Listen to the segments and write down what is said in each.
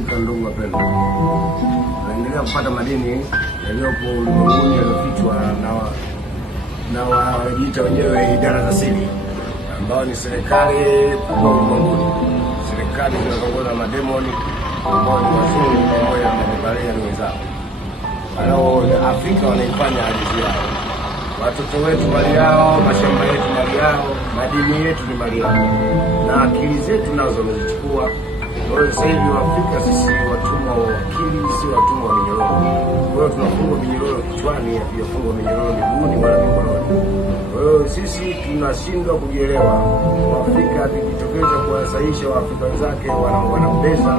Afrika, ndugu wapendwa, tunaendelea kupata madini yaliyopo ulimwenguni yaliyofichwa na wanajiita wenyewe idara za siri, ambao ni serikali kubwa ulimwenguni, serikali zinazoongozwa na mademoni ambao ni wazungu pamoja na mabaharia wenzao. Afrika wanaifanya ardhi yao, watoto wetu mali yao, mashamba yetu mali yao, madini yetu ni mali yao, na akili zetu nazo wamezichukua. Sasa hivi Waafrika sisi watumwa wa akili, si watumwa wa minyororo. Kwa hiyo tunafungwa minyororo kichwani, hatujafungwa minyororo miguuni wala mikononi. Kwa hiyo sisi tunashindwa kujielewa. Waafrika akijitokeza kuwasahihisha Waafrika wenzake wanambeza,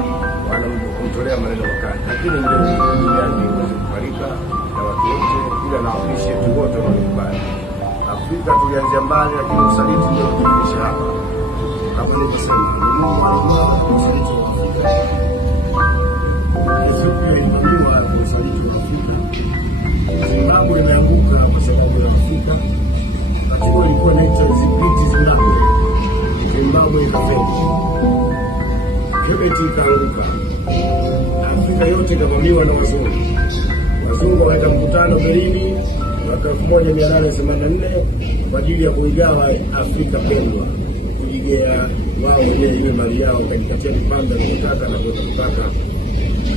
wanamtolea maneno makali. Lakini ndio duniani iweze kufarika na watu wote, ila na wapishi wetu wote wamekubali. Afrika tulianzia mbali, lakini usaliti ndio tulifikisha hapa. Kama nilivyosema, usaliti wa Afrika. Ethiopia imekuwa usaliti wa Afrika. Zimbabwe imeanguka kwa sababu ya Afrika. Hatua ilikuwa inaitwa Zibiti Zimbabwe. Zimbabwe ikafeli. Kibeti ikaanguka. Afrika yote ikavamiwa na wazungu. Wazungu wakaita mkutano Berlin mwaka 1884 kwa ajili ya kuigawa Afrika pendwa, kujigea wao wenyewe ile mali yao, kajipatia vipanda wanataka na kutaka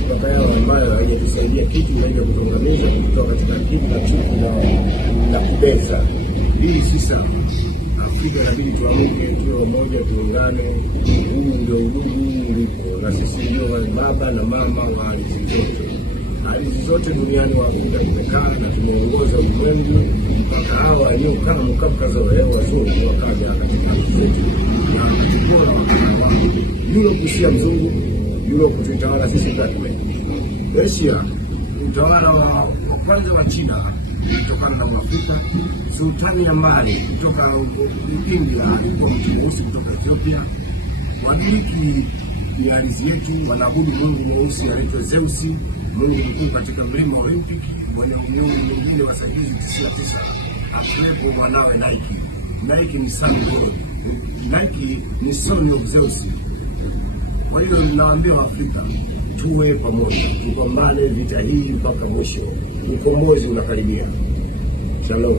mpaka yao ambayo haijatusaidia kitu, inaija kutuangamiza kutoka katika kitu na chuki na kubeza. Hii sisa Afrika inabidi tuamke, tuwe wamoja, tuungane. Huu ndio udugu ulipo, na sisi ndio baba na mama wa ardhi zote. Ardhi zote duniani wa Afrika tumekaa na tumeongoza ulimwengu mpaka hao waliokaa mkabkaza wao wazungu wakaja katika ardhi zetu na kuchukua yule kushia mzungu yule kututawala sisi blackmail. Asia, utawala wa kwanza wa China kutokana na Afrika, sultani ya Mali kutoka India alikuwa mtu mweusi kutoka Ethiopia. Wagiriki ya ardhi yetu wanaabudu mungu mweusi anaitwa Zeus, mungu mkuu katika mlima Olympic, mwenye miungu mingine wasaidizi 99 akiwepo mwanawe Nike. Nike ni son of God. Nike ni son of Zeus. Kwa hiyo ninawaambia Waafrika tuwe pamoja, tupambane vita hii mpaka mwisho. Ukombozi unakaribia. Shalom.